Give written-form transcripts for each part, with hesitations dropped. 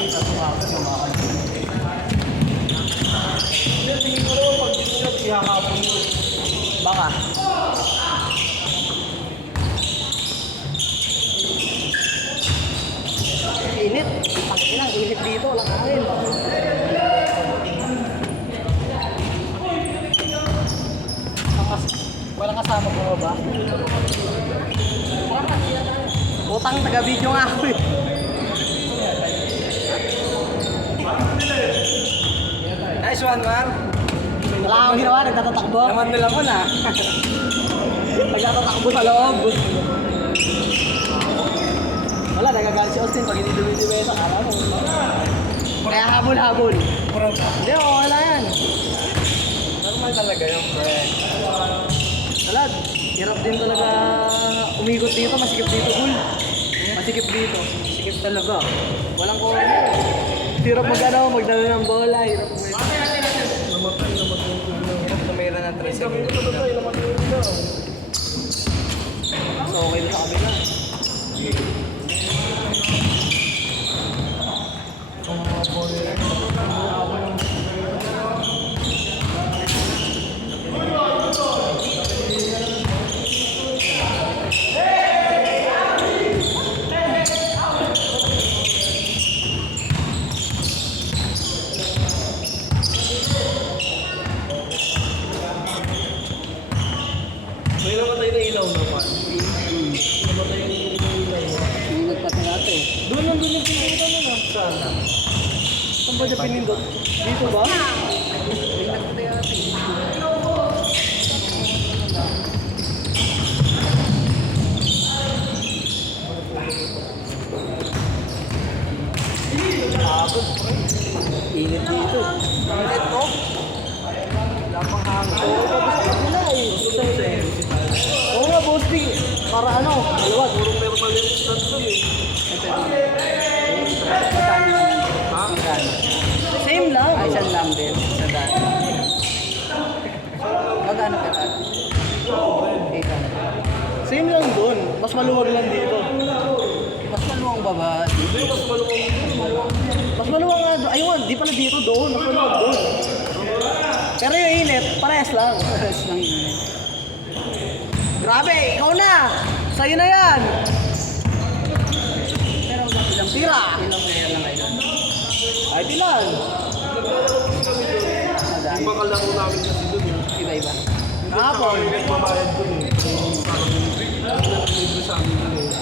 nakikita ko ako yung mga tingin ko naman pag dito nyo, ihakapon yun. Baka. Init. Pag-inang, init dito. Walang kain. Walang kasama ko ba? Utang taga-video nga ako eh. Nice one, Mar. Wala akong ginawa, nagtatatakbo. Naman nila mo na. Nagtatatakbo sa loob. Wala, nagagalit si Austin pag hindi dumidibesa. Kala mo. Kaya habol-habol. Hindi, wala yan. Normal talaga yung friend. Wala, hirap din talaga umikot dito, masikip dito, Gul. Masikip dito, masikip talaga. Walang corner. Hirap magdala ng bola, hirap namatay. Hirap tumira ng 3 seconds. So, okay na sa kabila. May namatay na ilaw naman. Namatay na ilaw. Ingat pati natin. Doon yung pinindot naman. Saan? Saan ba niya pinindot? Dito ba? Ingat pati natin. Init dito. Init ko? Wala pang hangin. Oo, sa kabila eh. Oo nga, boss D. Para ano? Maluwag. Puro meron mali yung stand doon eh. Ha? Same lang. Ay, isang lang din. Sa dati. Magkano ka dati? 800. Same lang dun. Mas maluwag lang dito. Mas maluwang ba ba? Hindi, mas maluwang. Mas maluwang nga doon. Ayun, di pala dito doon. Mas maluwag doon. Pero yung init, parehas lang. Parehas lang init. Grabe, ikaw na! Sa'yo na yan! Pero ilang tira? Ilang tira lang kayo? Ay, bilang! Iba kalaro namin kasi doon eh. Iba-iba. Kahapon. Nagbabayad doon eh. Parang libre sa amin doon eh.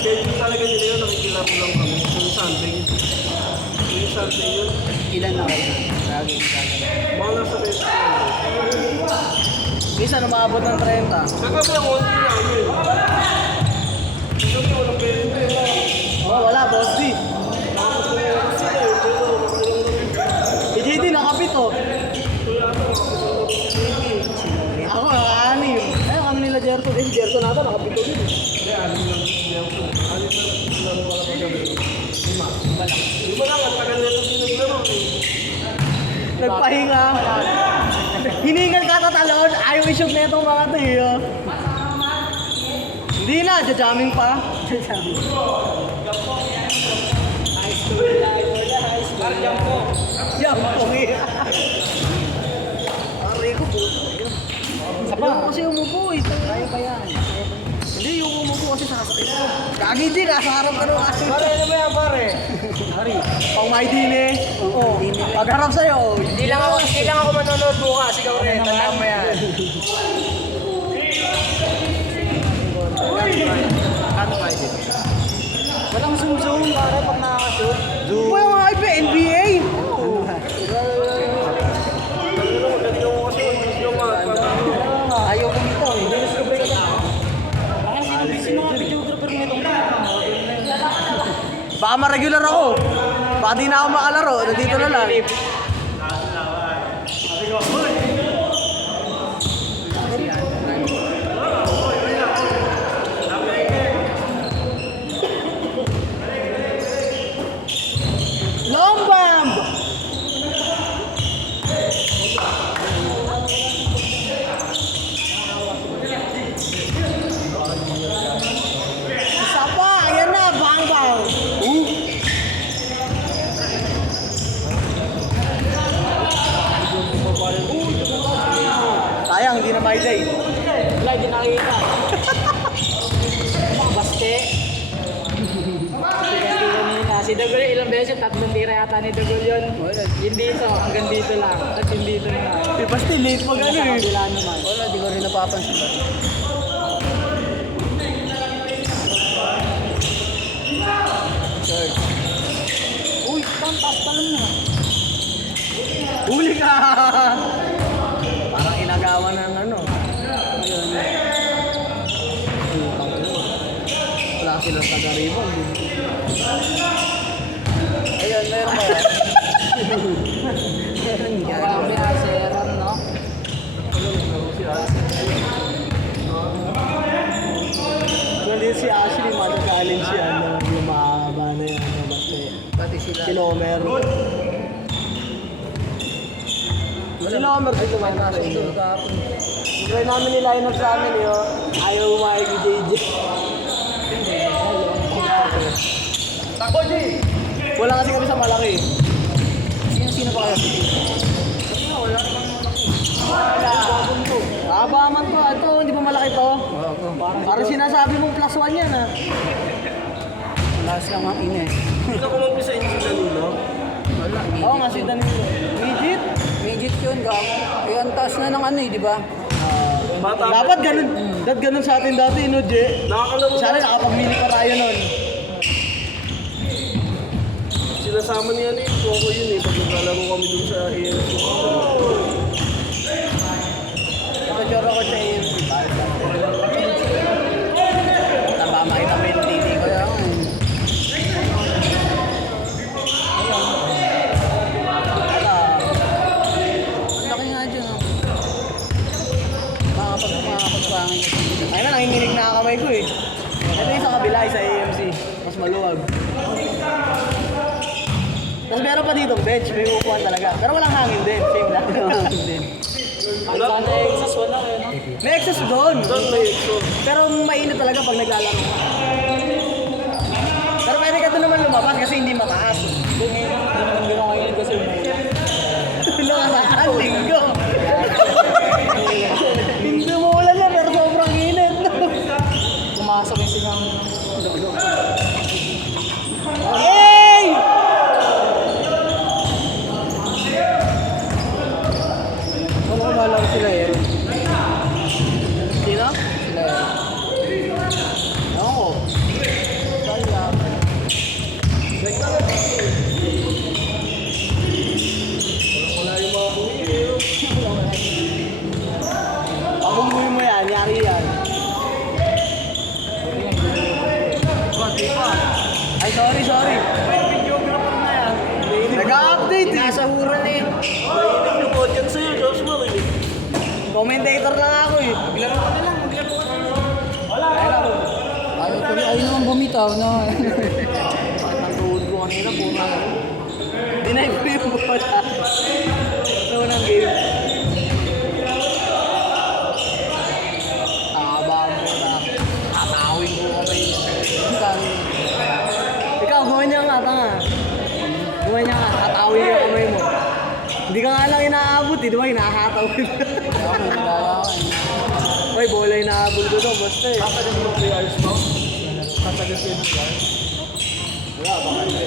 Schedule talaga nila yun, nakikilaro lang kami. Yung Sunday. Yung Sunday yun. Ilan na kayo? Lagi. Mga nasa best Minsan umabot ng 30. Kagabi ang onti namin. Kagabi walang pwede Oh, wala, boss D. JD, nakapit oh. Ako, naka-anim. Ayun, kami nila Jerto. Si Jerto nata, nakapit din. Lima lang, ang tagal nito sinaglaro eh. Nagpahinga. Hiningal ka tatalon. Ayaw i-shoot na itong mga to eh. Oh. Hindi na, jamming pa. High school life, high school life. Jump po eh. Aray ko po. Sapa kasi umupo eh. Kaya pa yan. Hindi, yung umupo kasi sasakit ko. Kagi din, nasa harap ka nung kasi. Pare, ano ba yan pare? Hari, pang may din eh. Oo. Pagharap sa'yo. Hindi lang ako manonood bukas. Ikaw rin, tandaan mo yan. Ano ba ito? Walang zoom-zoom para pag nakaka-shoot. Zoom. Boy, ang hype eh, NBA! Ayaw ko nito eh. Sino nga videographer mo itong baka ma-regular ako. Baka di na ako makalaro. Nandito na lang. Long bomb! Isa pa! Ayan na! Bang bang! Si Dagol ilang beses, 3 tira yata ni Dagol yun. Yung dito, hanggang dito lang. At yung dito na. Eh, basta late mag ano eh. Sa kabila naman. Wala, di ko rin napapansin ba? Third. Uy, taas talon na. Huli ka! Parang inagawa ng ano. Ayun. Wala silang taga-ribon. Ayun, meron ba yan? Meron yan. Marami aseran, no? Hindi si Ashley, matagaling siya. Yung mahaba na yun. Basta Pati sila. si Lomer. Si Lomer dito ba na sa inyo? Try namin ni line up sa amin yun. Ayaw umayag ni JJ. Tako, J! Wala kasi kami sa malaki. Sino ba kayo? Wala naman malaki. Kabaman to. Ito, hindi ba malaki to? Parang sinasabi mong +1 yan ah. Last lang ang ina eh. Ito ko mag-isa yun si Danilo. Wala, Oo nga si Danilo. Midget? Midget yun, gamo. Eh, ang taas na ng ano eh, di ba? Bata Dapat ganun. Dapat ganun sa atin dati, no, J? Nakakalaro Sana nakapag-mini pa tayo nun. Sinasama niya ni Coco yun eh. Pag naglalaro kami dun sa AFC. Kapag-choro ko sa AMC. Taba, makita mo yung TV ko. Kaya nga eh. Ang laki nga dyan, oh. Makakapagpangin. Ay na, nanginginig na ang kamay ko eh. Ito yung sa kabila, sa AMC. Mas maluwag. Tapos meron pa dito bench, may upuan talaga. Pero walang hangin din, same lang. Sana exas wala eh, no? May excess doon. Doon may exo. Pero mainit talaga pag naglalaro ka. Pero pwede ka doon naman lumabas kasi hindi mataas. Hindi naman kayo kasi Lumasahan, linggo. Linggo mo ulan na, pero sobrang init. pumasok yung sinang Hey! Ano ko malaki sila eh. Sino? Sila eh. Oo. Wala yung mga buwi eh. Pabungbuhin mo yan, yari yan. Ay, sorry. Videographer na yan. Nag-update eh. Nasahuran na yun. Mainit yung audience sa'yo, Josh Mark eh. Commentator lang ako eh. Maglaro ka na lang. Ayaw naman bumitaw, no? Bakit ang tuhod ko kanina, pura. Dinay ko yung bola. Sa unang game. Nakabaan ko na. Tatawin ko kami. Ikaw, gawin niya nga, tanga. Gawin niya nga, tatawin yung kamay mo. Hindi ka nga lang inaabot eh, di ba? Hinahataw ko. Uy, bola inaabot ko daw, basta eh. Kakalit mo 3 hours mo? Kakalit mo 3 hours? Wala, baka hindi.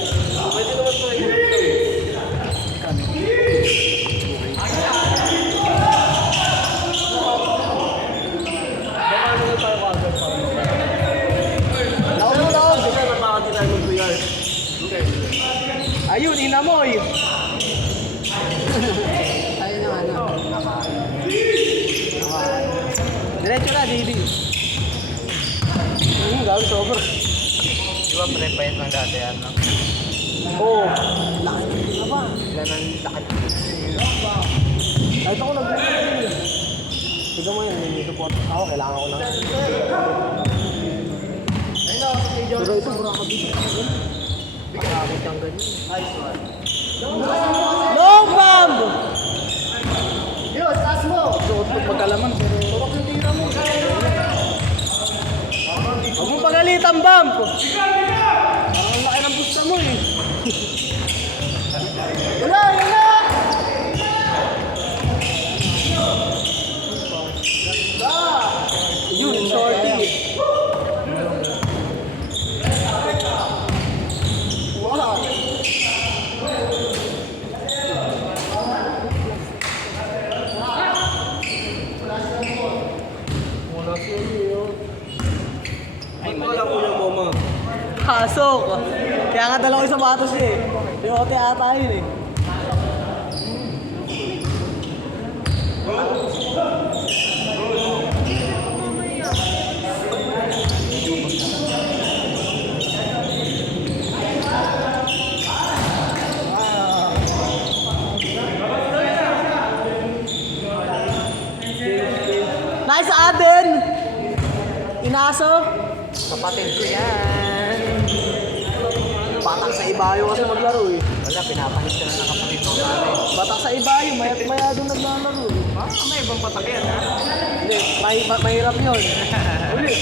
Pwede naman tayo yung baka naman tayo kagad para Naku mo daw. kasi napakati tayo ng 3 hours. Ayun, inamoy. Ayun na ano. Diretso na, JD. Gawin sober. Di ba pre-payat ng dati yan, no? Oo. Laki ng pila ba? Ilan ang lakad. Kahit ako nag-video eh. Tignan mo yan, may support. Ako, kailangan ko lang. Pero ito, mura ka dito. Maramit kang ganyan. Nice one. No bomb! Yun, taas mo! Suot ko pagkalaman, pero... Turok yung tira mo. Huwag mong pagalitan, Bam! Parang ang laki ng busta mo eh. Wala! Yun, shorty. Wow! Kaya nga dalawa yung sapatos niya eh. Yung ote ata yun eh. Nice Aden! Inaso? Kapatid ko yan. Batak sa ibayo kasi maglaro eh. Wala, pinapanis ka na ng kapatid ko pare. Batak sa ibayo, mayat maya doon naglalaro eh. May ibang patak yan ha. Hindi, mahirap yun. Ulit.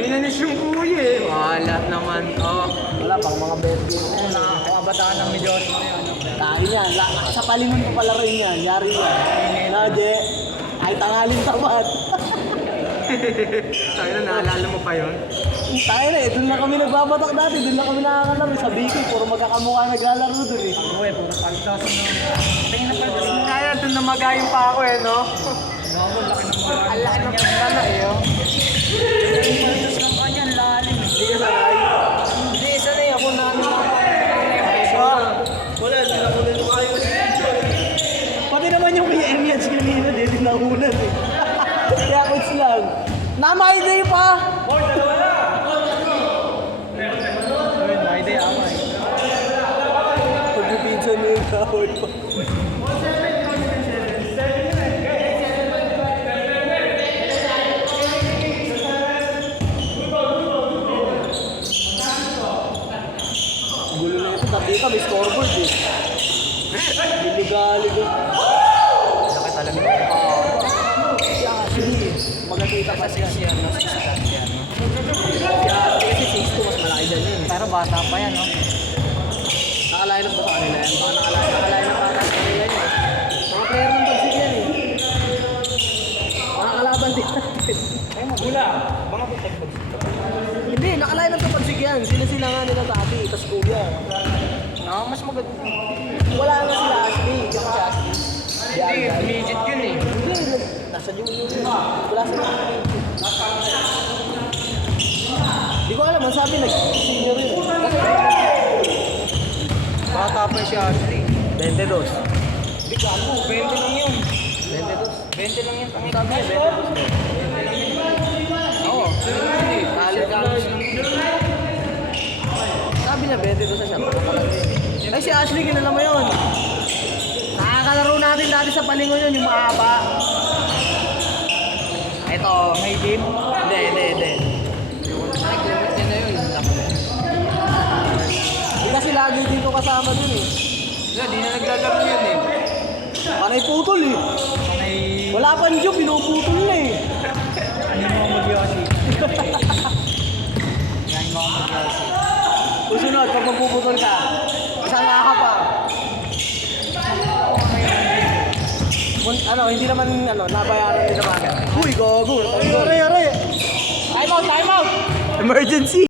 Pinanis yung kuya eh. Wala naman to. Wala pang mga bed game na yun. Nakabataan ng Diyos mo yun. Tayo yan. Sa palingon pa pala rin yan. Yari yan. Nade. Ay tangalin tapat. Tayo na, naalala mo pa yun? Tayo na eh. Doon lang kami nagbabatak dati. Doon lang kami nakakalaro. Sa Bicol, puro magkakamukha naglalaro doon eh. Uy, puro pagtas no. Tingin na pagtas. Kaya doon namagayon pa ako eh, no? Ang laki ng pagkala eh. Oh. Pagtas ng kanya, lalim. Hindi ka sanay. Hindi, sanay ako na ano. Wala, hindi na ulan yung kayo. Pati naman yung PMH kanina, hindi na ulan eh. Kaya coach lang. Namay day pa! May day ako eh. Pagpipinsan mo yung kahoy pa. Gulo na ito, tabi ka, may scoreboard eh. Ligali-gali. Laki talaga ng Si Ashley, magkakita pa siya. yan, no? 6 yan, no? Kasi 6'2", mas malaki dyan yun. Pero bata pa yan, no? Nakalain na ba sa kanila yan? Baka nakalain na para sa kanila yun. Mga player ng Bagsik yan eh. Mga kalaban din natin. Ay, magula. Mga pitag Hindi, nakalain ng Bagsik yan. Sila nga nila dati, tas kuya. no, mas maganda. Wala nga sila Ashley. Yung si Ashley. Hindi, legit yun eh. Hindi, nasa junior yun. Wala sila Ashley. Hindi ko alam, ang sabi nag-senior yun. Bata pa si Ashley. 22. Hindi ka ako, 20 lang yun. 20 lang yun. Ang sabi niya, 22. Oo, college lang yun. Sabi niya, 22 sa siya. Ay, si Ashley, kilala mo yun. Nakakalaro natin dati sa palingon yun, yung mahaba. Ito. May game. Hindi. Nakiklimot niya na yun. Hindi kasi lagi din ko kasama dun eh. Di na naglalaro yun eh. Panay putol eh. May... Wala pang job, pinuputol na eh. Ano mo mag-yosi? Yan mo mag-yosi. Susunod, pag magpuputol ka, isang ka pa. Hindi naman, nabayaran din naman. Uy, gogo. Time out! Emergency!